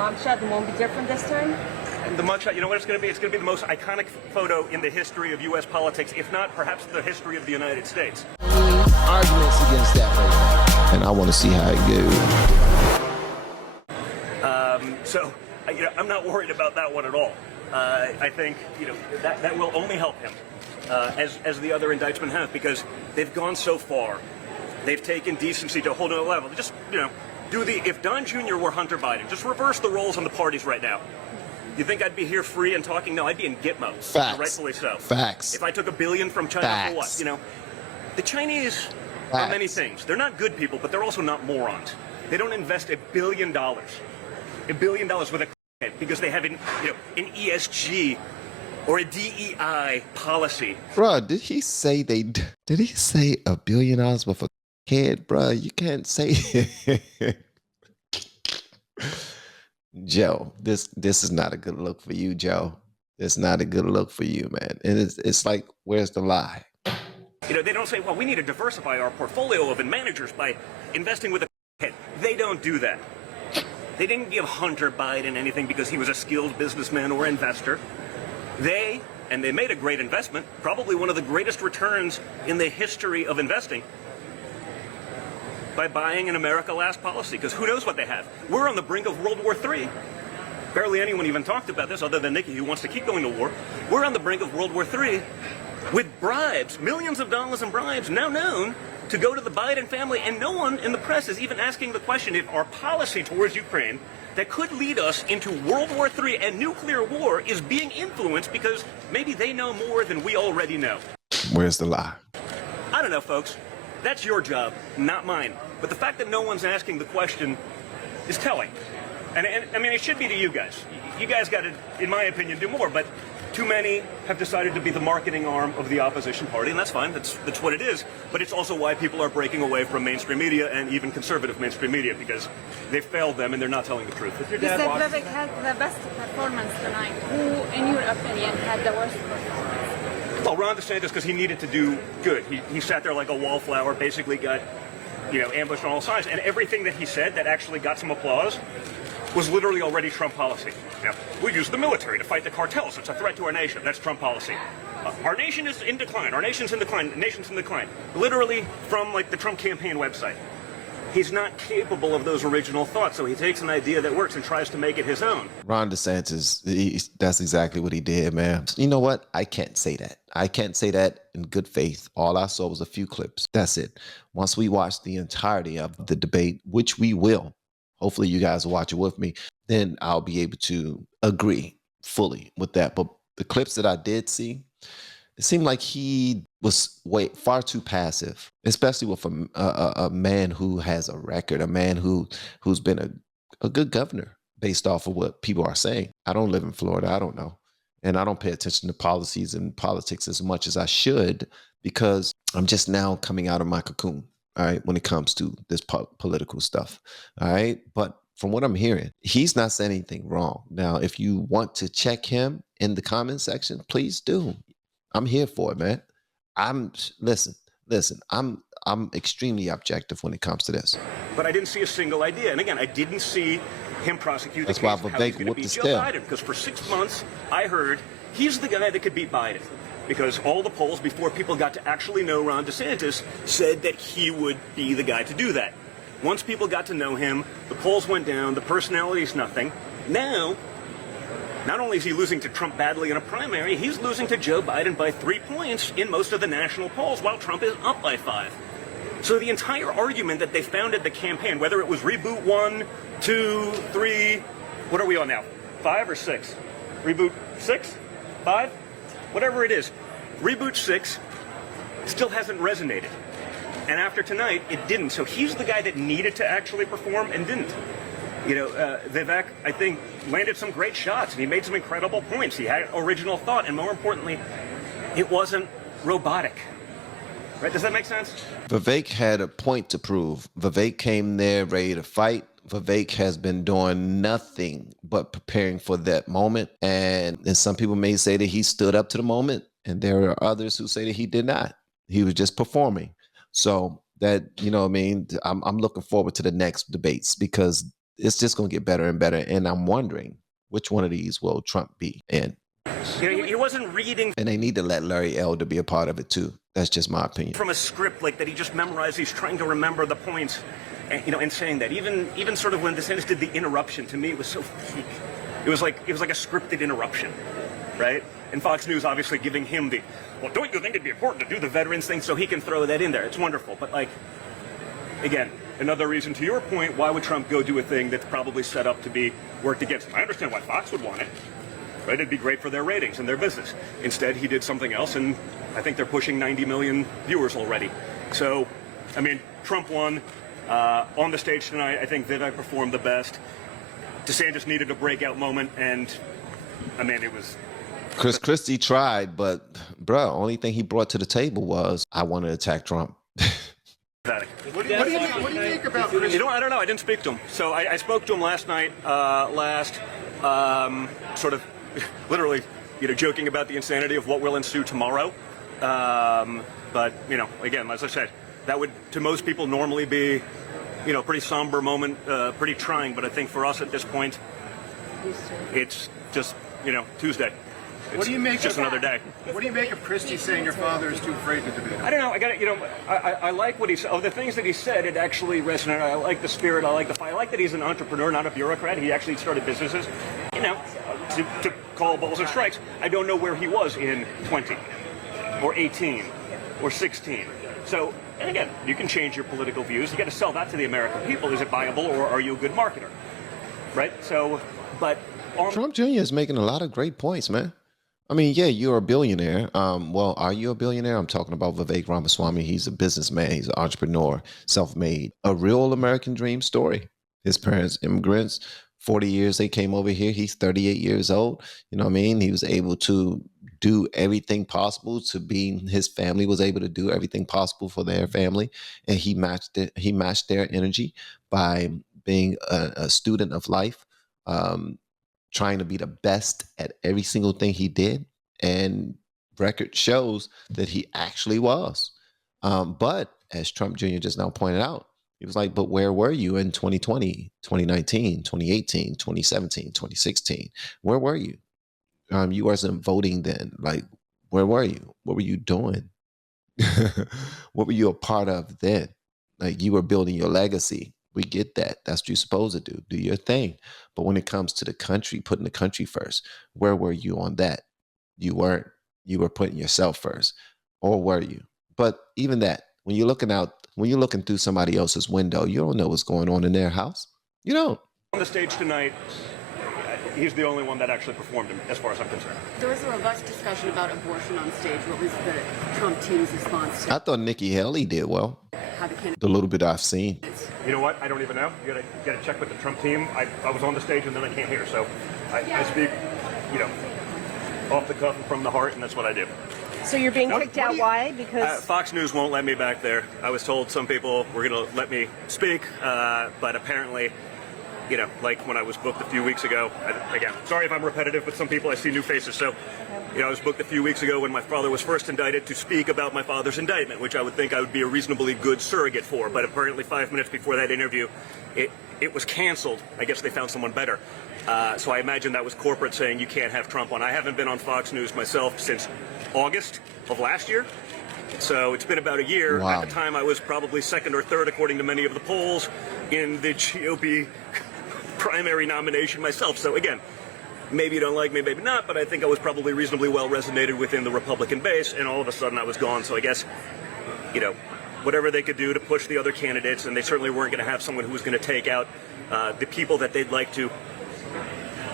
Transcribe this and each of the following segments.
mugshot won't be different this time? And the mugshot, you know what it's going to be? It's going to be the most iconic photo in the history of U.S. politics, if not perhaps the history of the United States. Arguments against that right now, and I want to see how it goes. So, you know, I'm not worried about that one at all. I think, you know, that will only help him, as the other indictments have, because they've gone so far. They've taken decency to a whole nother level. Just, you know, if Don Jr. were Hunter Biden, just reverse the roles on the parties right now. You think I'd be here free and talking? No, I'd be in Gitmo. Facts. Rightfully so. Facts. If I took $1 billion from China for what? You know, the Chinese are many things. They're not good people, but they're also not morons. They don't invest $1 billion with a because they have an ESG or a DEI policy. Bro, did he say $1 billion worth of head, bro? You can't say Joe, this is not a good look for you, Joe. It's not a good look for you, man. And it's like, where's the lie? You know, they don't say, well, we need to diversify our portfolio of managers by investing with a head. They don't do that. They didn't give Hunter Biden anything because he was a skilled businessman or investor. They made a great investment, probably one of the greatest returns in the history of investing, by buying an America Last policy, because who knows what they have. We're on the brink of World War III. Barely anyone even talked about this other than Nikki, who wants to keep going to war. We're on the brink of World War III with bribes, millions of dollars in bribes, now known to go to the Biden family, and no one in the press is even asking the question if our policy towards Ukraine that could lead us into World War III and nuclear war is being influenced because maybe they know more than we already know. Where's the lie? I don't know, folks. That's your job, not mine. But the fact that no one's asking the question is telling. And I mean, it should be to you guys. You guys got to, in my opinion, do more. But too many have decided to be the marketing arm of the opposition party, and that's fine. That's what it is. But it's also why people are breaking away from mainstream media and even conservative mainstream media, because they failed them and they're not telling the truth. You said Vivek had the best performance tonight. Who, in your opinion, had the worst performance? Well, Ron DeSantis, because he needed to do good. He sat there like a wallflower, basically got, you know, ambushed on all sides. And everything that he said that actually got some applause was literally already Trump policy. Now, we use the military to fight the cartels. It's a threat to our nation. That's Trump policy. Our nation is in decline. Our nation's in decline. The nation's in decline. Literally from, like, the Trump campaign website. He's not capable of those original thoughts, so he takes an idea that works and tries to make it his own. Ron DeSantis, that's exactly what he did, man. You know what? I can't say that. I can't say that in good faith. All I saw was a few clips. That's it. Once we watch the entirety of the debate, which we will, hopefully you guys will watch it with me, then I'll be able to agree fully with that. But the clips that I did see, it seemed like he was far too passive, especially with a man who has a record, a man who's been a good governor based off of what people are saying. I don't live in Florida. I don't know. And I don't pay attention to policies and politics as much as I should, because I'm just now coming out of my cocoon, all right, when it comes to this political stuff, all right? But from what I'm hearing, he's not saying anything wrong. Now, if you want to check him in the comment section, please do. I'm here for it, man. Listen, I'm extremely objective when it comes to this. But I didn't see a single idea. And again, I didn't see him prosecute the That's case why of how Vivek he's going to whooped beat his Joe tail. Biden. Because for 6 months, I heard he's the guy that could beat Biden. Because all the polls, before people got to actually know Ron DeSantis, said that he would be the guy to do that. Once people got to know him, the polls went down, the personality's nothing. Now, not only is he losing to Trump badly in a primary, he's losing to Joe Biden by 3 points in most of the national polls, while Trump is up by 5. So the entire argument that they founded the campaign, whether it was reboot 1, 2, 3, what are we on now? 5 or 6? Reboot 6? 5? Whatever it is. Reboot 6 still hasn't resonated. And after tonight, it didn't. So he's the guy that needed to actually perform and didn't. You know, Vivek, I think, landed some great shots, and he made some incredible points. He had original thought, and more importantly, it wasn't robotic. Right? Does that make sense? Vivek had a point to prove. Vivek came there ready to fight. Vivek has been doing nothing but preparing for that moment. And some people may say that he stood up to the moment, and there are others who say that he did not. He was just performing. So that, you know what I mean, I'm looking forward to the next debates, because it's just going to get better and better. And I'm wondering which one of these will Trump be in. You know, he wasn't reading And they need to let Larry Elder be a part of it too. That's just my opinion. from a script like that he just memorized. He's trying to remember the points, and, you know, and saying that even sort of when DeSantis did the interruption, to me it was so fake. It was like a scripted interruption, right? And Fox News obviously giving him the, well, don't you think it'd be important to do the veterans thing so he can throw that in there? It's wonderful, but like, again, another reason to your point, why would Trump go do a thing that's probably set up to be worked against him? I understand why Fox would want it. Right? It'd be great for their ratings and their business. Instead, he did something else, and I think they're pushing 90 million viewers already. So, I mean, Trump won. On the stage tonight, I think Vivek performed the best. DeSantis needed a breakout moment, and, I mean, it was... Christie tried, but, bruh, only thing he brought to the table was, I want to attack Trump. What do you think about Christie? You know, I don't know. I didn't speak to him. So I spoke to him last night, sort of literally, you know, joking about the insanity of what will ensue tomorrow. But, you know, again, as I said, that would, to most people, normally be, you know, pretty somber moment, pretty trying. But I think for us at this point, it's just, you know, Tuesday. What do you make just of another day? What do you make of Christie saying your father is too afraid to debate? I don't know. I got it. You know, I like what he said. Of the things that he said, it actually resonated. I like the spirit. I like the fight. I like that he's an entrepreneur, not a bureaucrat. He actually started businesses. You know, to call balls and strikes. I don't know where he was in 20 or 18 or 16. So, and again, you can change your political views. You got to sell that to the American people. Is it viable, or are you a good marketer? Right. So, but Trump Jr. is making a lot of great points, man. I mean, yeah, you're a billionaire. Well, are you a billionaire? I'm talking about Vivek Ramaswamy. He's a businessman. He's an entrepreneur, self-made, a real American dream story. His parents, immigrants, 40 years they came over here. He's 38 years old. You know what I mean? He was able to do everything possible to being his family was able to do everything possible for their family. And he matched it. He matched their energy by being a student of life, trying to be the best at every single thing he did. And record shows that he actually was. But as Trump Jr. just now pointed out, he was like, but where were you in 2020, 2019, 2018, 2017, 2016? Where were you? You wasn't voting then. Like, where were you? What were you doing? What were you a part of then? Like, you were building your legacy. We get that. That's what you're supposed to do. Do your thing. But when it comes to the country, putting the country first, where were you on that? You weren't. You were putting yourself first. Or were you? But even that, when you're looking through somebody else's window, you don't know what's going on in their house. You don't. On the stage tonight, he's the only one that actually performed him, as far as I'm concerned. There was a robust discussion about abortion on stage. What was the Trump team's response to I thought Nikki Haley did well. how the candidate? The little bit I've seen. You know what? I don't even know. You gotta check with the Trump team. I was on the stage and then I can't hear, so I speak, you know, off the cuff and from the heart, and that's what I do. So you're being kicked out. Why? Because Fox News won't let me back there. I was told some people were going to let me speak, but apparently, you know, like when I was booked a few weeks ago, again, sorry if I'm repetitive, but some people, I see new faces. So, you know, I was booked a few weeks ago when my father was first indicted to speak about my father's indictment, which I would think I would be a reasonably good surrogate for. But apparently 5 minutes before that interview, it was canceled. I guess they found someone better. So I imagine that was corporate saying you can't have Trump on. I haven't been on Fox News myself since August of last year. So it's been about a year. Wow. At the time, I was probably second or third, according to many of the polls, in the GOP primary nomination myself. So again, maybe you don't like me, maybe not, but I think I was probably reasonably well resonated within the Republican base, and all of a sudden I was gone. So I guess, you know, whatever they could do to push the other candidates, and they certainly weren't going to have someone who was going to take out the people that they'd like to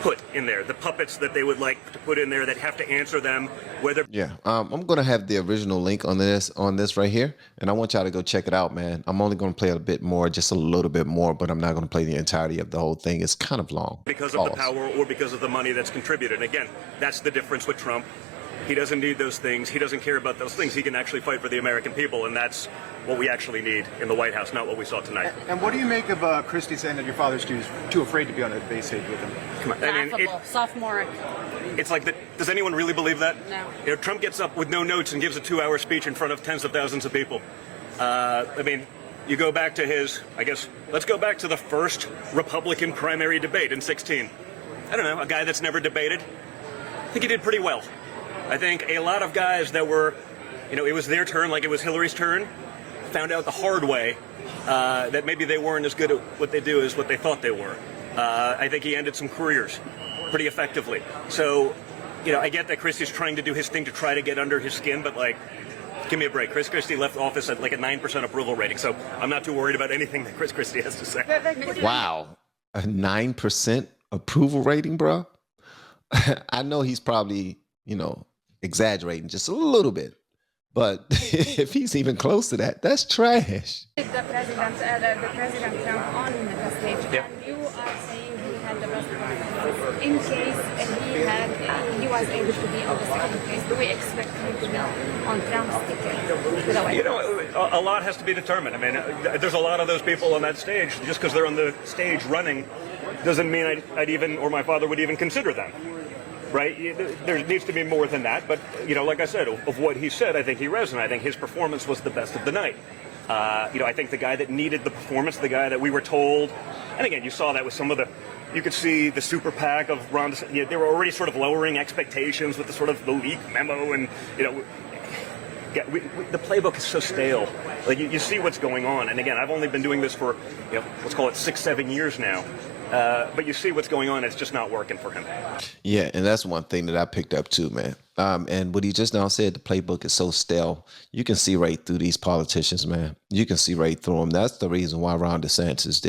put in there, the puppets that they would like to put in there that have to answer them, whether... Yeah, I'm going to have the original link on this right here, and I want y'all to go check it out, man. I'm only going to play a bit more, just a little bit more, but I'm not going to play the entirety of the whole thing. It's kind of long. Because of the power or because of the money that's contributed. And again, that's the difference with Trump. He doesn't need those things. He doesn't care about those things. He can actually fight for the American people, and that's what we actually need in the White House, not what we saw tonight. And what do you make of Christie saying that your father's too afraid to be on the debate stage with him? Come on. I mean, Sophomoric. it's like, does anyone really believe that? No. You know, Trump gets up with no notes and gives a 2-hour speech in front of tens of thousands of people. I mean, you go back to his, I guess, let's go back to the first Republican primary debate in 16. I don't know, a guy that's never debated. I think he did pretty well. I think a lot of guys that were, it was their turn like it was Hillary's turn, found out the hard way that maybe they weren't as good at what they do as what they thought they were. I think he ended some careers pretty effectively. So, I get that Christie's trying to do his thing to try to get under his skin, but give me a break. Chris Christie left office at like a 9% approval rating, so I'm not too worried about anything that Chris Christie has to say. Wow. A 9% approval rating, bro? I know he's probably, exaggerating just a little bit. But if he's even close to that, that's trash. The President Trump on the stage, Yep. and you are saying he had the best performance. In case he was able to be on the second place, do we expect him to be on Trump's ticket to the White House? A lot has to be determined. I mean, there's a lot of those people on that stage. Just because they're on the stage running doesn't mean I'd even, or my father would even consider them. Right? There needs to be more than that. But, like I said, of what he said, I think he resonated. I think his performance was the best of the night. I think the guy that needed the performance, the guy that we were told, and again, you saw that with some of you could see the super PAC of Ron DeSantis. They were already sort of lowering expectations with the leak memo, and, the playbook is so stale. Like, you see what's going on. And again, I've only been doing this for, let's call it 6-7 years now. But you see what's going on. It's just not working for him. Yeah, and that's one thing that I picked up too, man. And what he just now said, the playbook is so stale. You can see right through these politicians, man. You can see right through them. That's the reason why Ron DeSantis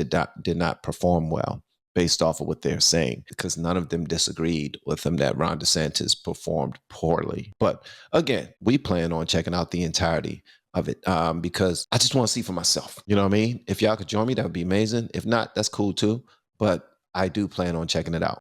did not perform well based off of what they're saying, because none of them disagreed with him that Ron DeSantis performed poorly. But again, we plan on checking out the entirety of it because I just want to see for myself. You know what I mean? If y'all could join me, that would be amazing. If not, that's cool too. But I do plan on checking it out.